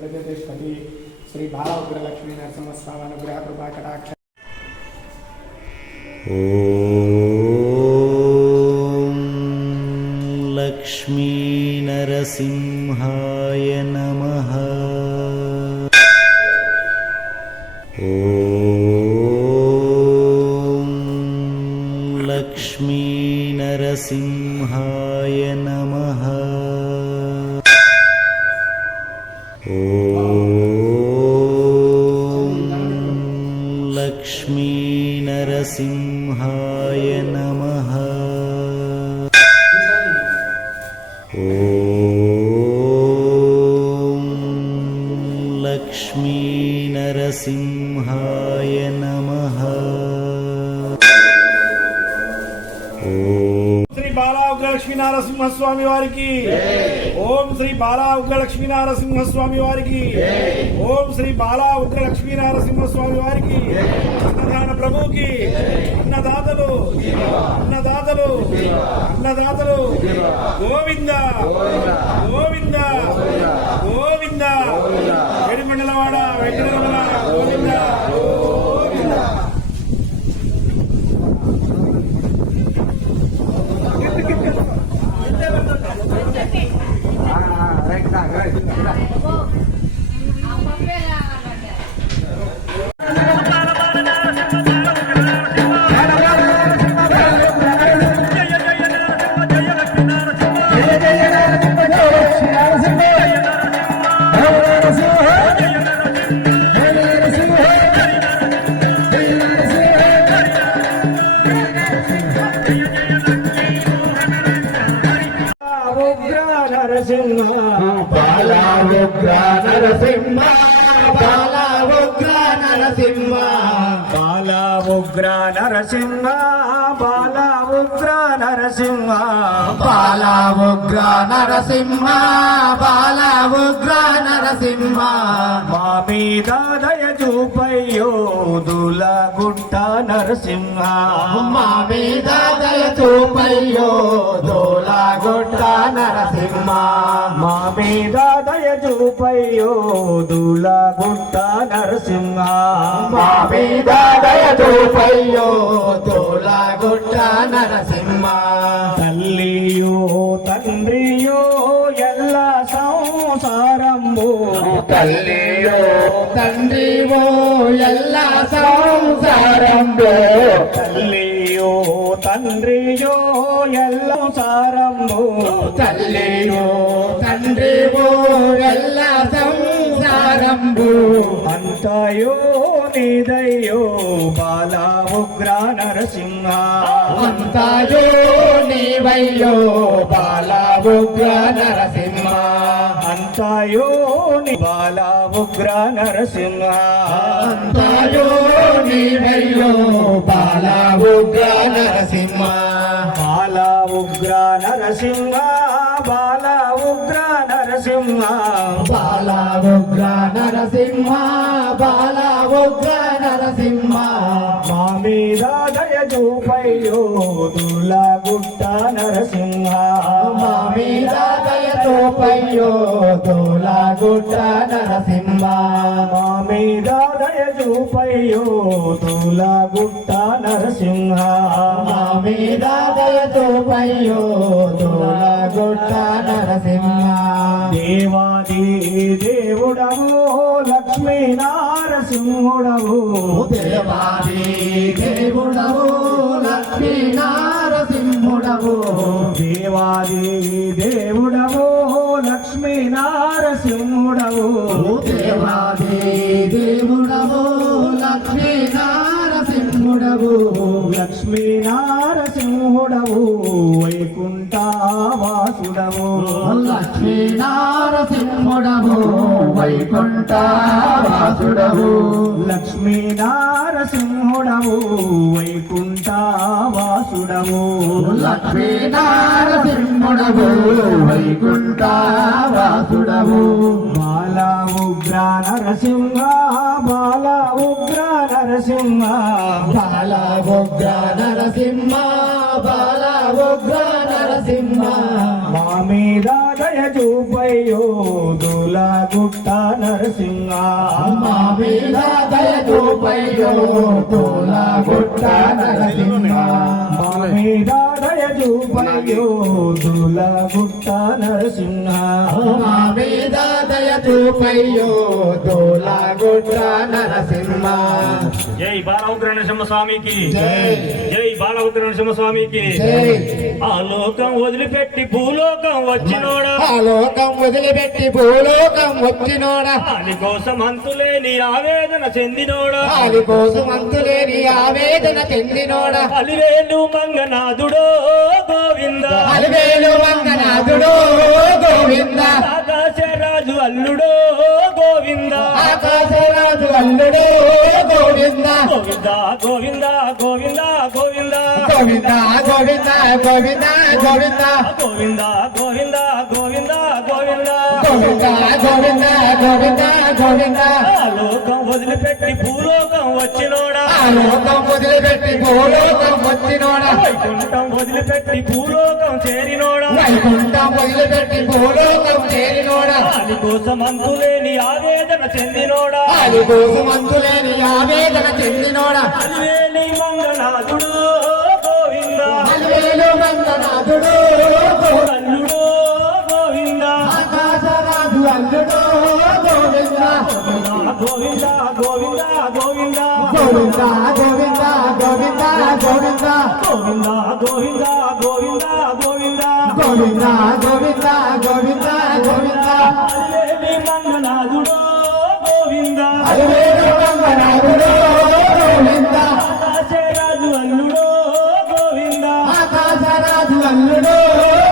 प्रतिष्ठति श्री बाला उग्र लक्ष्मी नरसिंह स्वामी अनुग्रह कृपा कटाक्ष। ओम लक्ष्मी नरसिंहाय नमः। ओम लक्ष्मी नरसिंहाय नमः। लक्ष्मी नरसिंहाय नमः। ओम लक्ष्मी नरसिंहाय नमः। श्री बाला उग्र लक्ष्मी नरसिंह स्वामी वारिकी ओम श्री बाला उग्र लक्ष्मी नरसिंह स्वामी वारिकी ओम श्री बाला उग्र लक्ष्मी नरसिंह स्वामी वारिकी अन्नदान प्रभु की अन्नदातलु अन्नदातलु अन्नदातलु गोविंद गोविंद गोविंद वेडिमंडलवाड़ वेंकटरमण गोविंद गोविंद। बाला उग्र नरसिंह बाला उग्र नरसिंह बाला उग्र नरसिंह बाला उग्र नरसिंह बाला उग्र नरसिंह बाला उग्र नरसिंह మా మీద దయ చూపయ్యో దూలగుట్ట నరసింహ మా మీద దయ చూపయ్యో దూలగుట్ట నరసింహ మా మీద దయ చూపయ్యో దూలగుట్ట నరసింహ మా మీద దయ చూపయ్యో దూలగుట్ట నరసింహ తల్లియో తండ్రియో ఎల్ల సంసారంబు తల్లియో తండ్రియో ఎల్ల సంసారంబు తల్లియో తండ్రియో ఎల్ల సంసారంబు తల్లియో తండ్రియో ఎల్ల సంసారంబు అంతయో నీదయ్యో బాలా ఉగ్ర నరసింహ అంతయో నీవయ్యో బాలా ఉగ్ర నరసింహ అంతయో నీ బాలా ఉగ్ర నరసింహ అంతయో నీవయ్యో బాలా ఉగ్ర నరసింహ బాలా ఉగ్ర నరసింహ బాలా ఉగ్ర నరసింహ బాలా ఉగ్ర నరసింహ బాలా ఉగ్ర నరసింహ మా మీద దయ చూపయ్యో దూలగుట్ట నరసింహ మా మీద దయ చూపయ్యో దూలగుట్ట నరసింహ మా మీద దయ చూపయ్యో దూలగుట్ట నరసింహ మా మీద దయ చూపయ్యో దూలగుట్ట నరసింహ దేవాది దేవుడవు లక్ష్మీ నారసింహుడవు దేవాది దేవుడవు లక్ష్మీ నారసింహుడవు దేవాది దేవుడవు లక్ష్మీ నరసింహుడవు దేవాది దేవుడవు లక్ష్మీ నరసింహుడవు లక్ష్మీ నరసింహుడవు వైకుంఠవాసుడవు లక్ష్మీ నరసింహుడవు వైకుంఠవాసుడవు లక్ష్మీ నరసింహుడవు వైకుంఠవాసుడవు లక్ష్మీ నరసింహుడవు వైకుంఠవాసుడవు బాల ఉగ్ర నరసింహ బాల ఉగ్ర నరసింహ బాల ఉగ్ర నరసింహ బాల ఉగ్ర నరసింహ మా మీద దయ చూపయ్యో దూలగుట్ట నరసింహ మా మీద దయ చూపయ్యో దూలగుట్ట నరసింహ మా మీద దయ చూపయ్యో దూలగుట్ట నరసింహ మా మీద దయ చూపయ్యో దూలగుట్ట నరసింహ జై బాల ఉగ్ర నరసింహ స్వామికి జై బాల ఉగ్ర నరసింహ స్వామికి ఆ లోకం వదిలిపెట్టి భూలోకం వచ్చినోడా ఆ లోకం వదిలిపెట్టి భూలోకం వచ్చినోడా దాని కోసం అంతులేని ఆవేదన చెందినోడా వారి కోసం అంతులేని ఆవేదన చెందినోడా అలివేలు మంగనాథుడో గోవింద అలివేలు వంగనాథుడు గోవింద ఆకాశరాజు అల్లుడో గోవింద ఆకాశరాజు అల్లుడు గోవింద గోవింద గోవింద గోవింద గోవింద గోవింద గోవింద గోవింద గోవింద గోవింద గోవింద గోవింద గోవింద గోవింద గోవింద గోవింద గోవింద ఆ లోకం వదిలిపెట్టి భూలోకం వచ్చినోడా ఆ లోకం వదిలిపెట్టి భూలోకం వచ్చినోడా వైకుంఠం వదిలిపెట్టి భూలోకం చేరినోడా వైకుంఠం వదిలిపెట్టి భూలోకం చేరినోడా దాని కోసం అంతులేని ఆవేదన చెందినోడా వారి కోసం అంతులేని ఆవేదన చెందినోడా అలివేలి మంగనాథుడు గోవింద అలివేలు వంగనాథుడు అల్లుడు గోవింద ఆకాశరాజు అల్లుడు గోవింద గోవింద గోవింద గోవింద గోవింద గోవింద గోవింద గోవింద గోవింద గోవింద గోవింద గోవింద గోవింద గోవింద గోవింద గోవింద అలివేలి మంగనాథుడు గోవింద అలివేలు వంగనాథుడు గోవింద ఆకాశరాజు అల్లుడు గోవింద ఆకాశరాజు అల్లుడు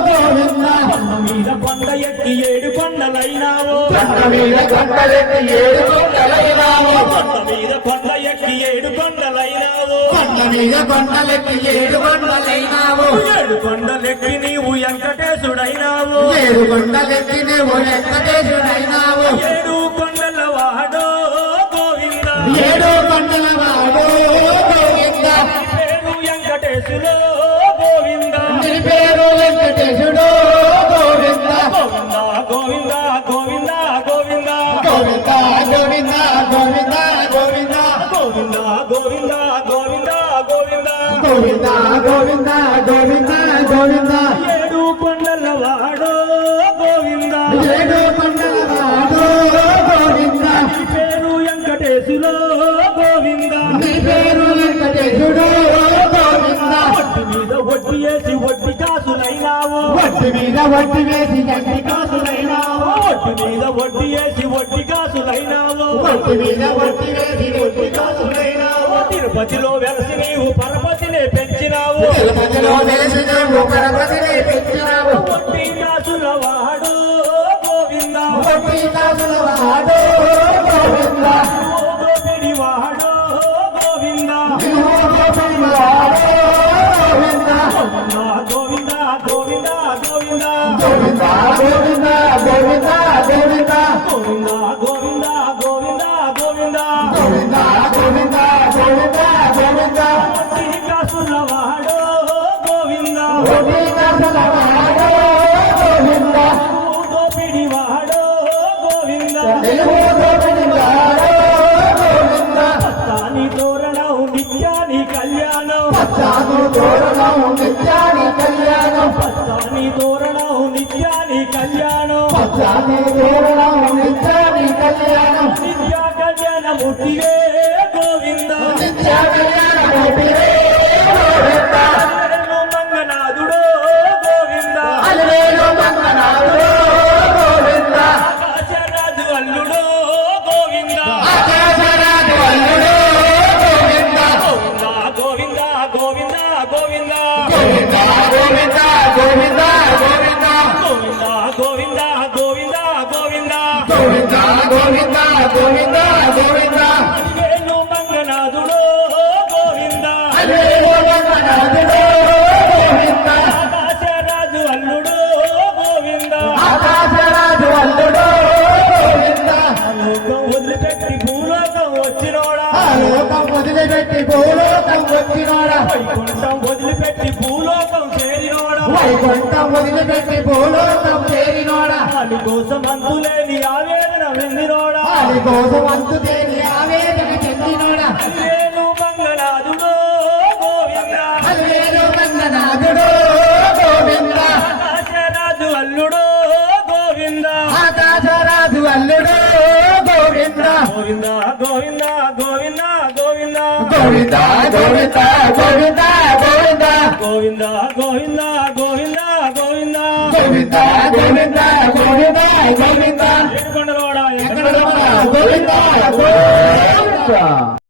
గోవింద కొండ మీద కొండ ఎక్కి ఏడు కొండలైనావు కొండ మీద కొండలెక్కి ఏడు కొండలైనావు కొండ మీద కొండ ఎక్కి ఏడు కొండలైనావు కొండ మీద కొండలెక్కి ఏడు కొండలైనావు ఏడు కొండలెక్కి నీవు వెంకటేశుడైనావు ఏడు కొండలెక్కి నీవు వెంకటేశుడైనావు ఏడు కొండల వాడో గోవింద ఏడు కొండల వాడు గోవింద పేరు వెంకటేశులో గోవింద నీ పేరు వెంకటేశుడు గోవింద గోవింద గోవింద గోవింద గోవింద గోవింద గోవింద గోవింద గోవింద గోవింద గోవింద గోవింద గోవింద గోవింద గోవింద గోవింద గోవింద ఏడు కొండల వాడో గోవింద ఏడు కొండల వాడు గోవింద పేరు వెంకటేశులో గోవింద నీ పేరు వెంకటేశుడు గోవింద ఒట్టి మీద ఒట్టి వేసి ఒట్టి కాసులైనావు వట్టి మీద వట్టి వేసి గట్టి కాసులైనావు ఒట్టి మీద ఒట్టి వేసి ఒట్టి కాసులైనావు వట్టి మీద వట్టి వేసి వట్టి కాసులైనావు తిరుపతిలో వెలసి నీవు పరపతినే పెంచినావు తిరుపతిలో వెలిసి నువ్వు గణపతిని పెంచినావు ఒట్టి కాసుల వాడు గోవింద వట్టి కాసుల వాడు గోవింద గోపిడి వాడు గోవింద నువ్వు గోపిడి వాడు గోవింద గోవింద గోవింద గోవింద గోవింద గోవింద గోవింద గోవింద గోవింద గోవింద గోవింద గోవింద గోవింద గోవింద గోవింద గోవింద ఒట్టి కాసుల వాడు గోవింద వట్టి కాసుల వాడు గోవింద గోపిడి వాడు గోవింద తెలుగు గోపిడి వాడు గోవింద తాని తోరణం నిత్యాని కళ్యాణం పచ్చాను తోరణం నిత్యాని కళ్యాణం తాని తోరణం నిత్యాని కళ్యాణం పచ్చాని తోరణం నిత్యాని కళ్యాణం నిత్య కళ్యాణమూర్తివే గోవింద నిత్య కళ్యాణమూర్తివే గోవింద అలివేలు మంగనాథుడో గోవింద అలివేలు మంగనాథుడో గోవింద అల్లుడు గోవింద ఆకాశరాజు అల్లుడు గోవింద గోవింద గోవింద గోవింద గోవింద గోవింద గోవింద గోవింద గోవింద గోవింద గోవింద గోవింద గోవింద గోవింద గోవింద గోవింద వేణు మంగనాథుడు గోవింద అల్లేలో రంగనాథుడు గోవింద ఆకాశరాజు అల్లుడు గోవింద ఆకాశరాజు అల్లుడు గోవింద లోకం వదిలిపెట్టి భూలోకం వచ్చినోడా ఆ లోకం వదిలిపెట్టి భూలోకం వచ్చినోడా వైకుంఠం వదిలిపెట్టి భూలోకం చేరినోడా వైకుంఠం వదిలిపెట్టి భూలోకం చేరినోడా వాడి కోసం అంతులేని ఆవేదన వెందినోడా వారి కోసం అంతులేని ఆవేదన చెందినోడా వేణు మంగనాథుడు గోవింద అల్లేలో రంగనాథుడు గోవింద ఆకాశరాజు అల్లుడు గోవింద ఆకాశరాజు అల్లుడు గోవింద గోవింద గోవింద గోవింద గోవింద గోవింద గోవింద గోవింద గోవింద గోవింద గోవింద గోవింద గోవింద గోవింద గోవింద గోవింద గోవింద ఏడుకొండలోడా ఎక్కడ గోవింద గోవింద